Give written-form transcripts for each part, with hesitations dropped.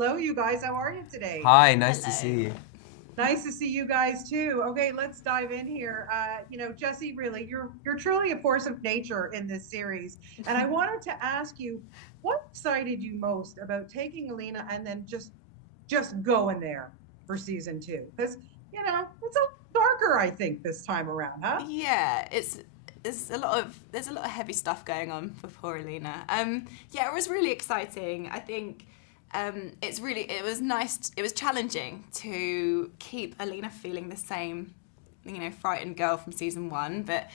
hello, you guys. How are you today? Hi, nice to see Hello. you. Nice to see you guys too. Okay, let's dive in here. Jesse, really, you're truly a force of nature in this series, and I wanted to ask you, what excited you most about taking Alina and then just going there for season two? Because it's a darker, I think, this time around, huh? Yeah, there's a lot of heavy stuff going on for poor Alina. Yeah, it was really exciting. I think it was nice. It was challenging to keep Alina feeling the same, frightened girl from season one, but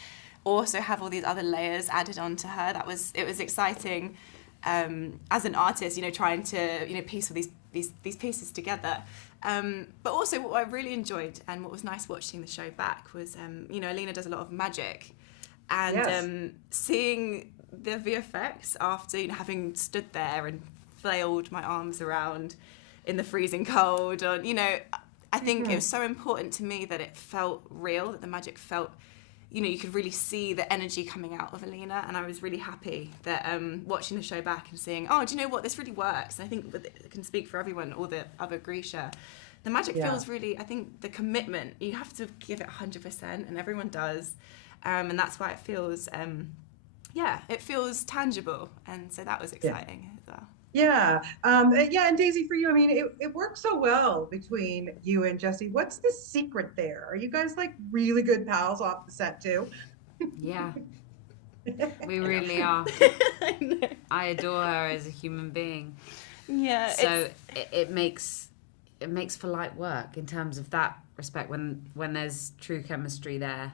also have all these other layers added onto her. It was exciting as an artist, trying to piece all these pieces together. But also what I really enjoyed and what was nice watching the show back was, Alina does a lot of magic, and Yes. seeing the VFX after having stood there and flailed my arms around in the freezing cold, or I think it was so important to me that it felt real, that the magic felt, you could really see the energy coming out of Alina, and I was really happy that watching the show back and seeing, oh, do you know what, this really works. And I think that it can speak for everyone, all the other Grisha. The magic feels really, I think the commitment, you have to give it 100%, and everyone does. And that's why it feels, it feels tangible. And so that was exciting as well. Yeah. Yeah. And Daisy, for you, I mean, it works so well between you and Jesse. What's the secret there? Are you guys like really good pals off the set too? Yeah, we really are. I know. I adore her as a human being. Yeah. So it makes for light work in terms of that respect. When there's true chemistry there,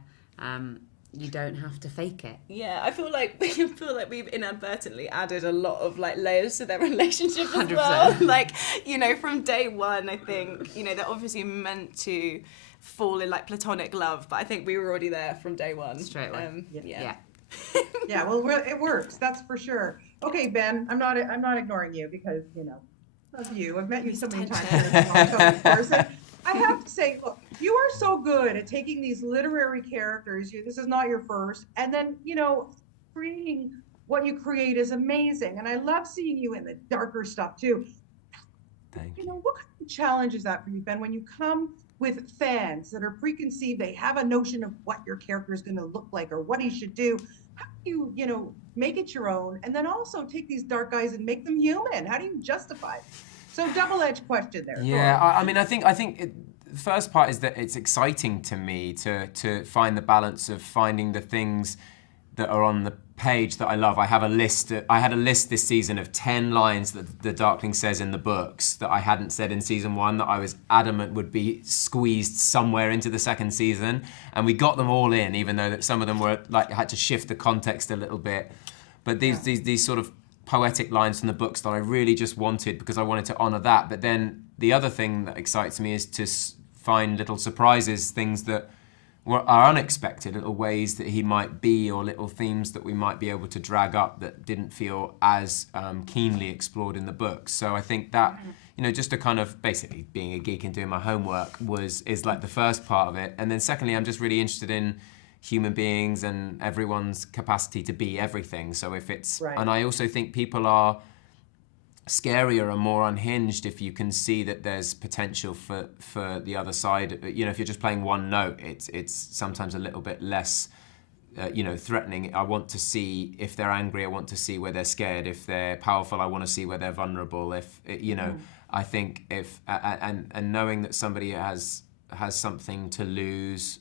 you don't have to fake it. Yeah, I feel like we've inadvertently added a lot of like layers to their relationship as 100%. well. Like, from day one, I think, they're obviously meant to fall in like platonic love, but I think we were already there from day one. Straight away. Yeah. Yeah. Well, it works. That's for sure. Okay, Ben, I'm not ignoring you because, of you. I've met you so many times in person. I have to say, look, you are so good at taking these literary characters. This is not your first, and then creating what you create is amazing. And I love seeing you in the darker stuff too. Thank You you. know, what kind of challenge is that for you, Ben? When you come with fans that are preconceived, they have a notion of what your character is going to look like or what he should do. How do you, make it your own, and then also take these dark guys and make them human? How do you justify it? So double-edged question there. Yeah, I mean, I think the first part is that it's exciting to me to find the balance of finding the things that are on the page that I love. I had a list this season of 10 lines that the Darkling says in the books that I hadn't said in season one, that I was adamant would be squeezed somewhere into the second season, and we got them all in, even though that some of them were like had to shift the context a little bit. But these sort of poetic lines from the books that I really just wanted because I wanted to honour that. But then the other thing that excites me is to find little surprises, things that are unexpected, little ways that he might be, or little themes that we might be able to drag up that didn't feel as keenly explored in the books. So I think that, just a kind of basically being a geek and doing my homework is like the first part of it. And then secondly, I'm just really interested in human beings and everyone's capacity to be everything. So if it's, Right. and I also think people are scarier and more unhinged if you can see that there's potential for the other side. If you're just playing one note, it's sometimes a little bit less, threatening. I want to see if they're angry. I want to see where they're scared. If they're powerful, I want to see where they're vulnerable. I think and knowing that somebody has something to lose.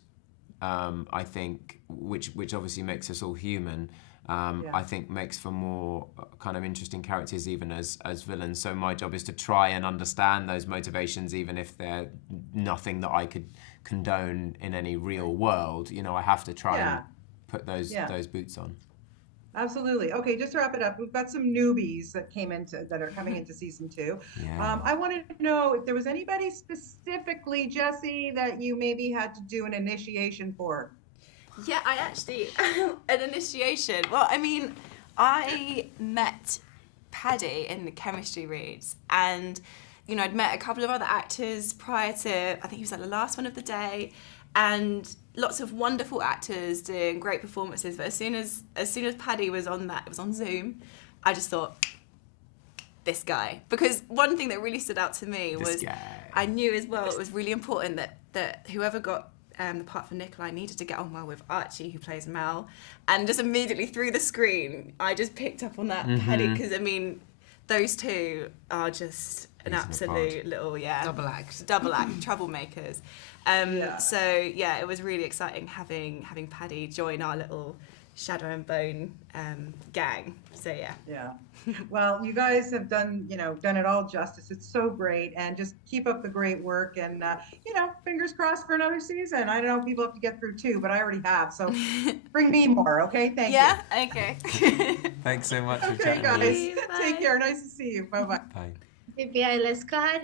I think, which obviously makes us all human, I think makes for more kind of interesting characters even as villains. So my job is to try and understand those motivations, even if they're nothing that I could condone in any real world. I have to try and put those boots on. Absolutely. Okay, just to wrap it up, we've got some newbies that are coming into season two. Yeah. I wanted to know if there was anybody specifically, Jesse, that you maybe had to do an initiation for. Yeah, I actually, an initiation. Well, I mean, I met Paddy in the chemistry reads, and, I'd met a couple of other actors prior to, I think he was like the last one of the day, and lots of wonderful actors doing great performances. But as soon as Paddy was on that, it was on Zoom, I just thought, this guy. Because one thing that really stood out to me was This guy. I knew as well it was really important that whoever got the part for Nikolai needed to get on well with Archie, who plays Mel. And just immediately through the screen, I just picked up on that Paddy, because I mean, those two are just an absolute little, Double act, troublemakers. So yeah, it was really exciting having Paddy join our little Shadow and Bone gang. So yeah. Yeah. Well, you guys have done it all justice. It's so great, and just keep up the great work. And fingers crossed for another season. I know people have to get through 2, but I already have. So bring me more, okay? Thank you. Yeah. Okay. Thanks so much for Okay, chatting with us. guys. Take care. Nice to see you. Bye bye. Bye. BBI, let's go ahead.